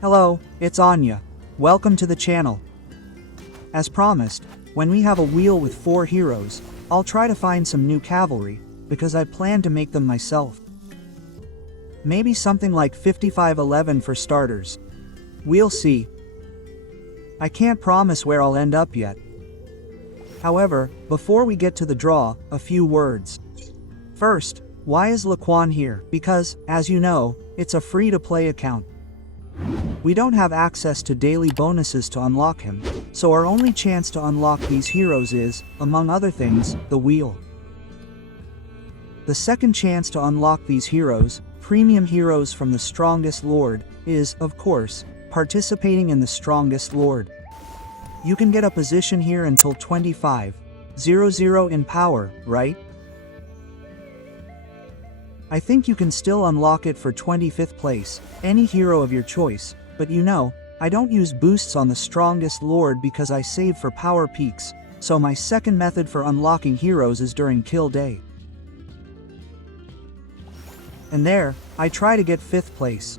Hello, it's Anya. Welcome to the channel. As promised, when we have a wheel with 4 heroes, I'll try to find some new cavalry, because I plan to make them myself. Maybe something like 5511 for starters. We'll see. I can't promise where I'll end up yet. However, before we get to the draw, a few words. First, why is Laquan here? Because, as you know, it's a free-to-play account. We don't have access to daily bonuses to unlock him, so our only chance to unlock these heroes is, among other things, the wheel. The second chance to unlock these heroes, premium heroes from the Strongest Lord, is, of course, participating in the Strongest Lord. You can get a position here until 25,000 in power, right? I think you can still unlock it for 25th place, any hero of your choice, but you know, I don't use boosts on the Strongest Lord because I save for power peaks, so my second method for unlocking heroes is during kill day. And there, I try to get 5th place.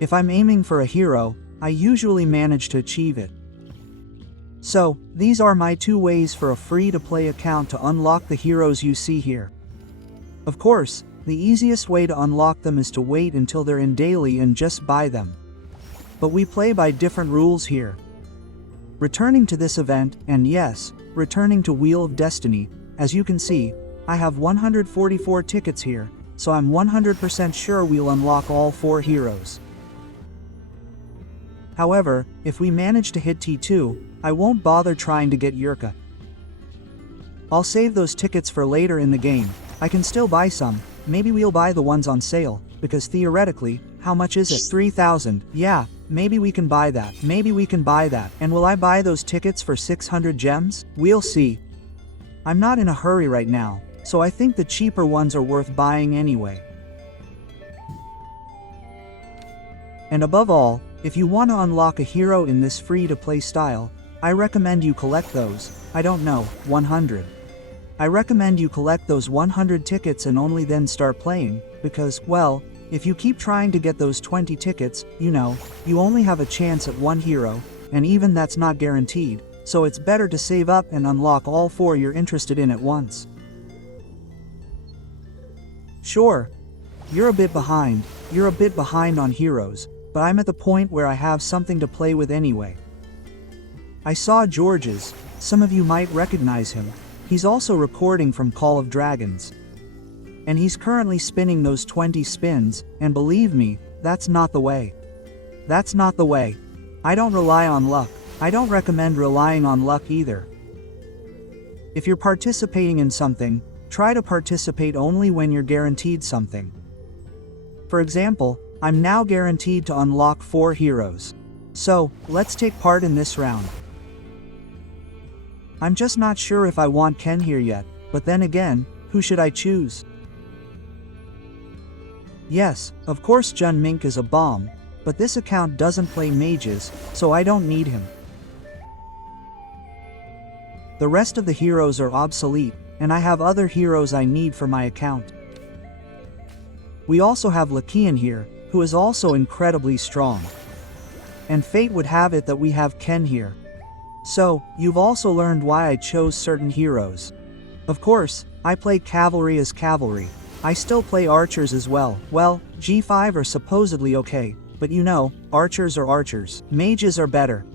If I'm aiming for a hero, I usually manage to achieve it. So, these are my 2 ways for a free-to-play account to unlock the heroes you see here. Of course, the easiest way to unlock them is to wait until they're in daily and just buy them. But we play by different rules here. Returning to this event, and yes, returning to Wheel of Destiny, as you can see, I have 144 tickets here, so I'm 100% sure we'll unlock all 4 heroes. However, if we manage to hit T2, I won't bother trying to get Yurka. I'll save those tickets for later in the game. I can still buy some, maybe we'll buy the ones on sale, because theoretically, how much is it? 3,000, yeah, maybe we can buy that, and will I buy those tickets for 600 gems? We'll see. I'm not in a hurry right now, so I think the cheaper ones are worth buying anyway. And above all, if you want to unlock a hero in this free-to-play style, I recommend you collect those, 100. I recommend you collect those 100 tickets and only then start playing, because, well, if you keep trying to get those 20 tickets, you only have a chance at 1 hero, and even that's not guaranteed, so it's better to save up and unlock all 4 you're interested in at once. Sure, you're a bit behind on heroes, but I'm at the point where I have something to play with anyway. I saw George's, some of you might recognize him. He's also recording from Call of Dragons. And he's currently spinning those 20 spins, and believe me, that's not the way. That's not the way. I don't rely on luck. I don't recommend relying on luck either. If you're participating in something, try to participate only when you're guaranteed something. For example, I'm now guaranteed to unlock 4 heroes. So, let's take part in this round. I'm just not sure if I want Ken here yet, but then again, who should I choose? Yes, of course Jun Mink is a bomb, but this account doesn't play mages, so I don't need him. The rest of the heroes are obsolete, and I have other heroes I need for my account. We also have Lakian here, who is also incredibly strong. And fate would have it that we have Ken here. So, you've also learned why I chose certain heroes. Of course, I play cavalry as cavalry. I still play archers as well. Well, G5 are supposedly okay, but archers are archers. Mages are better.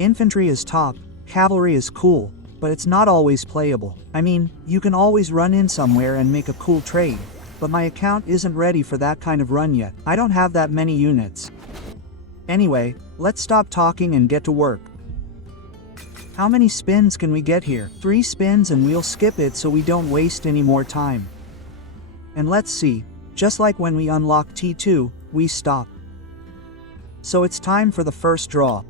Infantry is top, cavalry is cool, but it's not always playable. I mean, you can always run in somewhere and make a cool trade, but my account isn't ready for that kind of run yet. I don't have that many units. Anyway, let's stop talking and get to work. How many spins can we get here? 3 spins and we'll skip it so we don't waste any more time. And let's see, just like when we unlock T2, we stop. So it's time for the first draw.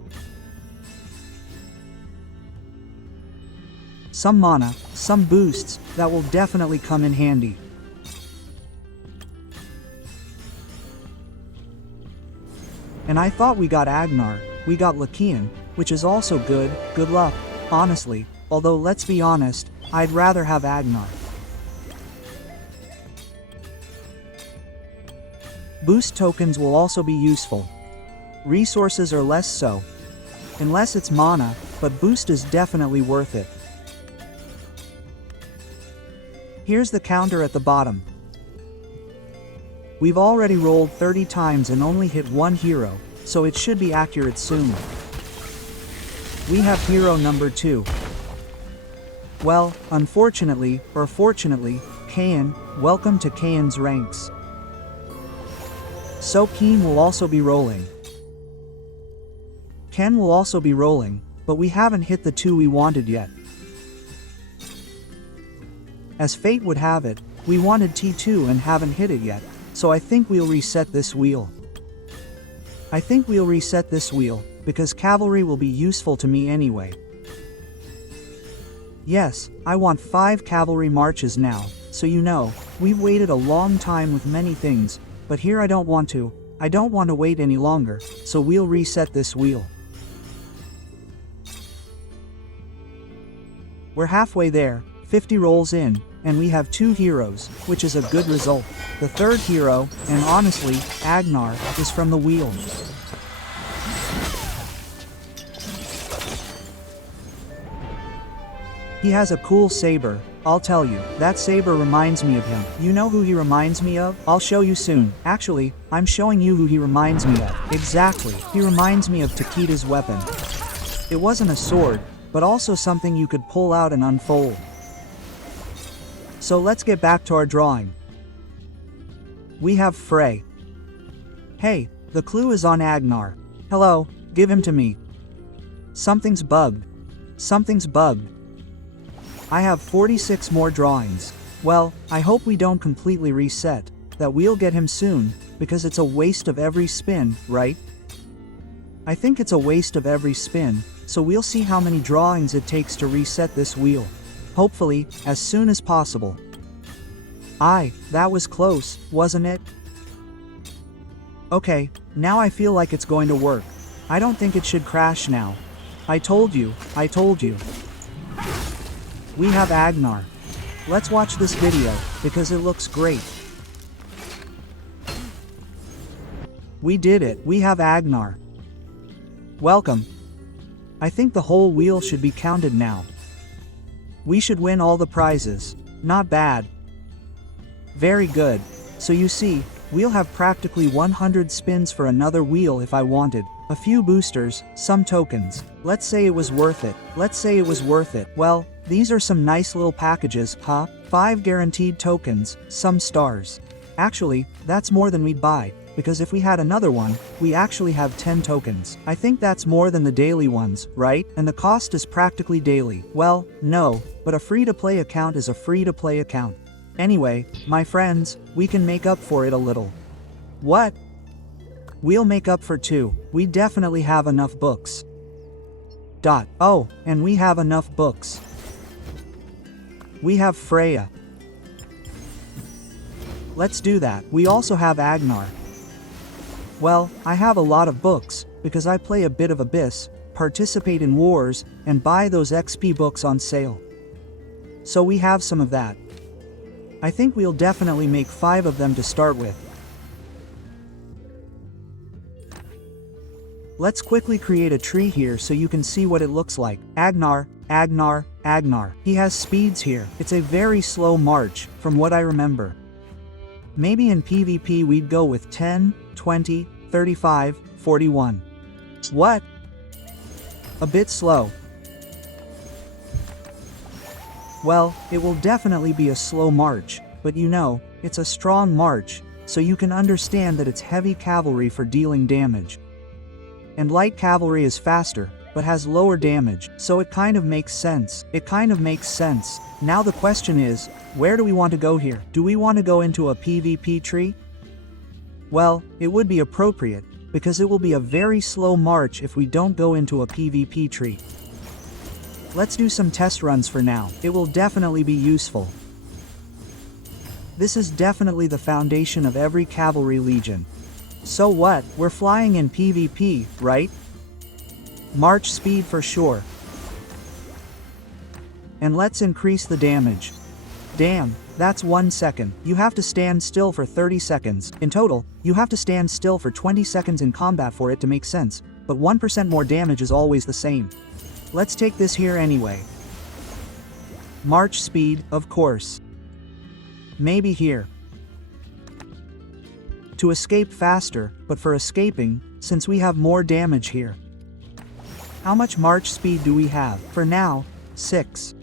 Some mana, some boosts, that will definitely come in handy. And I thought we got Agnar, we got Lakian, which is also good luck, honestly, although let's be honest, I'd rather have Agnar. Boost tokens will also be useful. Resources are less so. Unless it's mana, but boost is definitely worth it. Here's the counter at the bottom. We've already rolled 30 times and only hit one hero, so it should be accurate soon. We have hero number 2. Well, unfortunately, or fortunately, Kain, welcome to Kain's ranks. So Keen will also be rolling. Ken will also be rolling, but we haven't hit the 2 we wanted yet. As fate would have it, we wanted T2 and haven't hit it yet, so I think we'll reset this wheel. Because cavalry will be useful to me anyway. Yes, I want 5 cavalry marches now, so you know, we've waited a long time with many things, but here I don't want to wait any longer, so we'll reset this wheel. We're halfway there, 50 rolls in, and we have 2 heroes, which is a good result. The 3rd hero, and honestly, Agnar, is from the wheel. He has a cool saber, I'll tell you, that saber reminds me of him. You know who he reminds me of? I'll show you soon. Actually, I'm showing you who he reminds me of. Exactly, he reminds me of Takita's weapon. It wasn't a sword, but also something you could pull out and unfold. So let's get back to our drawing. We have Frey. Hey, the clue is on Agnar. Hello, give him to me. Something's bugged. I have 46 more drawings. Well, I hope we don't completely reset, that we'll get him soon, because it's a waste of every spin, right? I think it's a waste of every spin, so we'll see how many drawings it takes to reset this wheel. Hopefully, as soon as possible. That was close, wasn't it? Okay, now I feel like it's going to work. I don't think it should crash now. I told you. We have Agnar. Let's watch this video, because it looks great. We did it, we have Agnar. Welcome. I think the whole wheel should be counted now. We should win all the prizes. Not bad. Very good. So you see, we'll have practically 100 spins for another wheel if I wanted. A few boosters, some tokens. Let's say it was worth it. Well, these are some nice little packages, huh? 5 guaranteed tokens, some stars. Actually, that's more than we'd buy, because if we had another one, we actually have 10 tokens. I think that's more than the daily ones, right? And the cost is practically daily. Well, no, but a free-to-play account is a free-to-play account. Anyway, my friends, we can make up for it a little. What? We'll make up for 2. We definitely have enough books. Oh, and we have enough books. We have Freya. Let's do that. We also have Agnar. Well, I have a lot of books, because I play a bit of Abyss, participate in wars, and buy those XP books on sale. So we have some of that. I think we'll definitely make 5 of them to start with. Let's quickly create a tree here so you can see what it looks like. Agnar. He has speeds here. It's a very slow march, from what I remember. Maybe in PvP we'd go with 10, 20, 35, 41. What? A bit slow. Well, it will definitely be a slow march, but you know, it's a strong march, so you can understand that it's heavy cavalry for dealing damage. And light cavalry is faster, but has lower damage, so it kind of makes sense. Now the question is, where do we want to go here? Do we want to go into a PvP tree? Well, it would be appropriate, because it will be a very slow march if we don't go into a PvP tree. Let's do some test runs for now. It will definitely be useful. This is definitely the foundation of every cavalry legion. So what, we're flying in PvP, right? March speed for sure. And let's increase the damage. Damn, That's 1 second. You have to stand still for 30 seconds. In total, you have to stand still for 20 seconds in combat for it to make sense, but 1% more damage is always the same. Let's take this here anyway. March speed, of course. Maybe here. To escape faster, but for escaping, since we have more damage here. How much march speed do we have? For now, 6.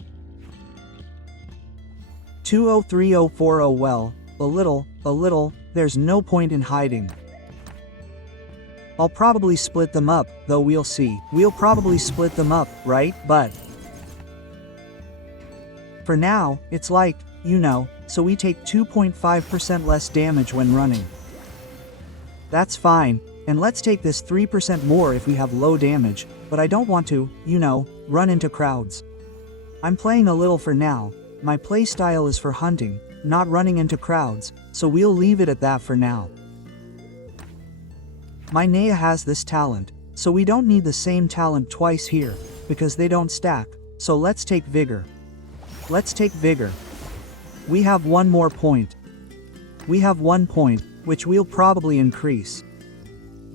203040. Well, a little, there's no point in hiding. I'll probably split them up, though we'll see. We'll probably split them up, right? But for now, it's like, you know, so we take 2.5% less damage when running. That's fine, and let's take this 3% more if we have low damage, but I don't want to, you know, run into crowds. I'm playing a little for now. My playstyle is for hunting, not running into crowds, so we'll leave it at that for now. My Nea has this talent, so we don't need the same talent twice here, because they don't stack, so let's take Vigor. Let's take Vigor. We have 1 more point. We have 1 point, which we'll probably increase.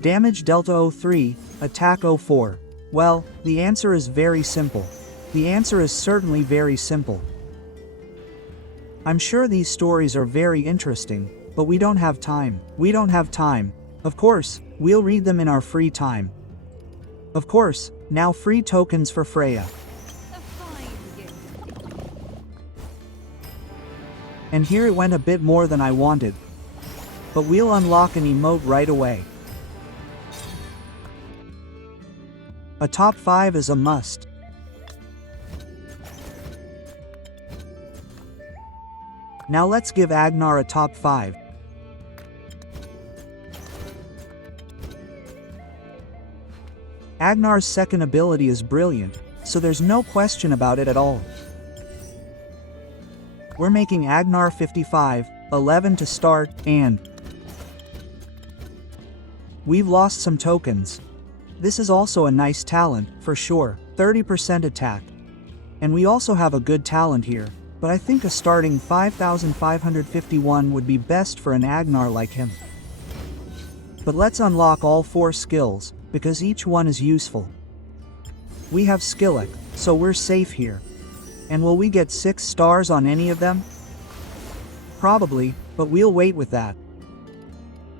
Damage Delta 03, Attack 04. Well, the answer is very simple. The answer is certainly very simple. I'm sure these stories are very interesting, but we don't have time. We don't have time. Of course, we'll read them in our free time. Of course, now free tokens for Freya. And here it went a bit more than I wanted. But we'll unlock an emote right away. A top 5 is a must. Now let's give Agnar a top 5. Agnar's second ability is brilliant, so there's no question about it at all. We're making Agnar 55, 11 to start, and we've lost some tokens. This is also a nice talent, for sure, 30% attack. And we also have a good talent here, but I think a starting 5551 would be best for an Agnar like him. But let's unlock all 4 skills, because each one is useful. We have Skillic, so we're safe here. And will we get 6 stars on any of them? Probably, but we'll wait with that.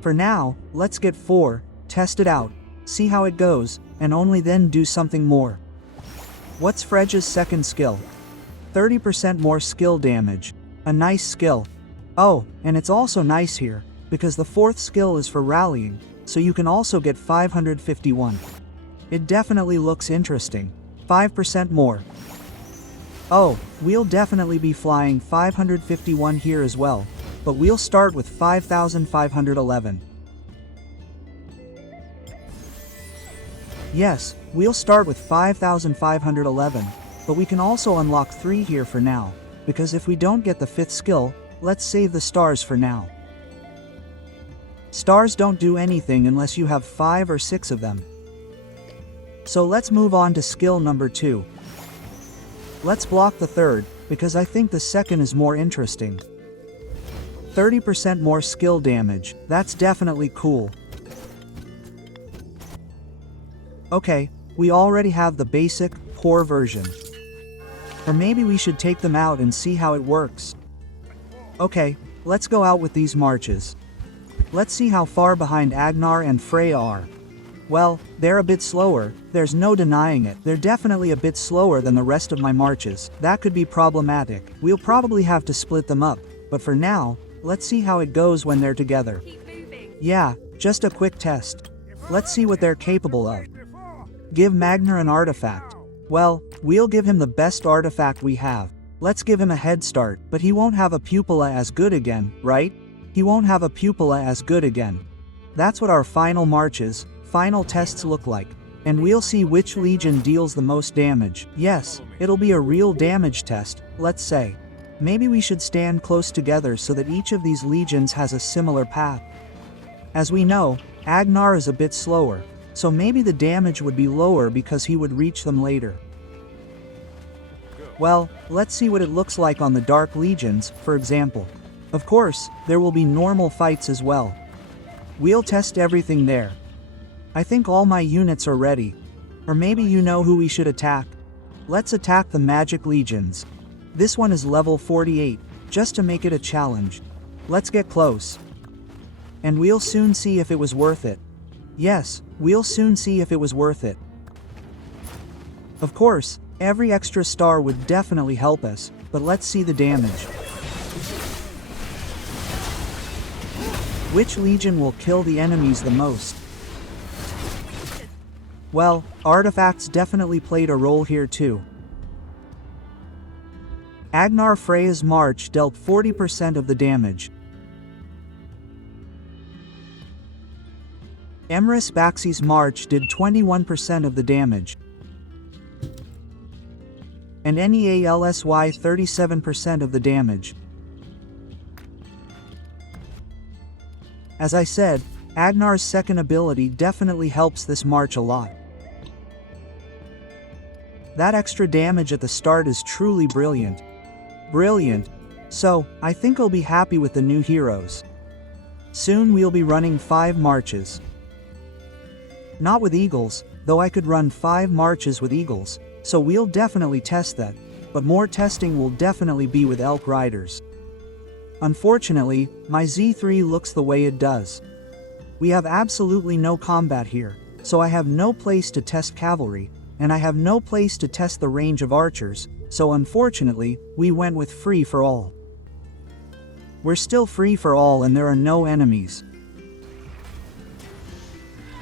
For now, let's get 4, test it out, see how it goes, and only then do something more. What's Freya's second skill? 30% more skill damage. A nice skill. Oh, and it's also nice here, because the 4th skill is for rallying, so you can also get 551. It definitely looks interesting. 5% more. Oh, we'll definitely be flying 551 here as well, but we'll start with 5511. Yes, we'll start with 5511, but we can also unlock 3 here for now, because if we don't get the 5th skill, let's save the stars for now. Stars don't do anything unless you have 5 or 6 of them. So let's move on to skill number 2. Let's block the 3rd, because I think the 2nd is more interesting. 30% more skill damage, that's definitely cool. Okay, we already have the basic, poor version. Or maybe we should take them out and see how it works. Okay, let's go out with these marches. Let's see how far behind Agnar and Freya are. Well, they're a bit slower, there's no denying it. They're definitely a bit slower than the rest of my marches. That could be problematic. We'll probably have to split them up, but for now, let's see how it goes when they're together. Yeah, just a quick test. Let's see what they're capable of. Give Agnar an artifact. Well, we'll give him the best artifact we have. Let's give him a head start, but he won't have a pupilla as good again, right? He won't have a pupilla as good again. That's what our final marches, final tests look like. And we'll see which legion deals the most damage. Yes, it'll be a real damage test, let's say. Maybe we should stand close together so that each of these legions has a similar path. As we know, Agnar is a bit slower, so maybe the damage would be lower because he would reach them later. Well, let's see what it looks like on the Dark Legions, for example. Of course, there will be normal fights as well. We'll test everything there. I think all my units are ready. Or maybe you know who we should attack. Let's attack the Magic Legions. This one is level 48, just to make it a challenge. Let's get close. And we'll soon see if it was worth it. Yes, we'll soon see if it was worth it. Of course, every extra star would definitely help us, but let's see the damage. Which legion will kill the enemies the most? Well, artifacts definitely played a role here too. Agnar Freya's march dealt 40% of the damage. Emrys Baxi's march did 21% of the damage. And Nealsy 37% of the damage. As I said, Agnar's second ability definitely helps this march a lot. That extra damage at the start is truly brilliant. Brilliant. So, I think I'll be happy with the new heroes. Soon we'll be running 5 marches. Not with eagles, though I could run 5 marches with eagles, so we'll definitely test that, but more testing will definitely be with elk riders. Unfortunately, my Z3 looks the way it does. We have absolutely no combat here, so I have no place to test cavalry, and I have no place to test the range of archers, so unfortunately, we went with free for all. We're still free for all and there are no enemies.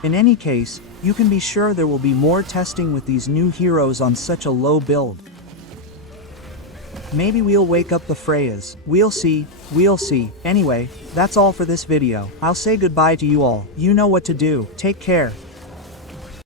In any case, you can be sure there will be more testing with these new heroes on such a low build. Maybe we'll wake up the Freyas. We'll see. Anyway, that's all for this video. I'll say goodbye to you all. You know what to do. Take care.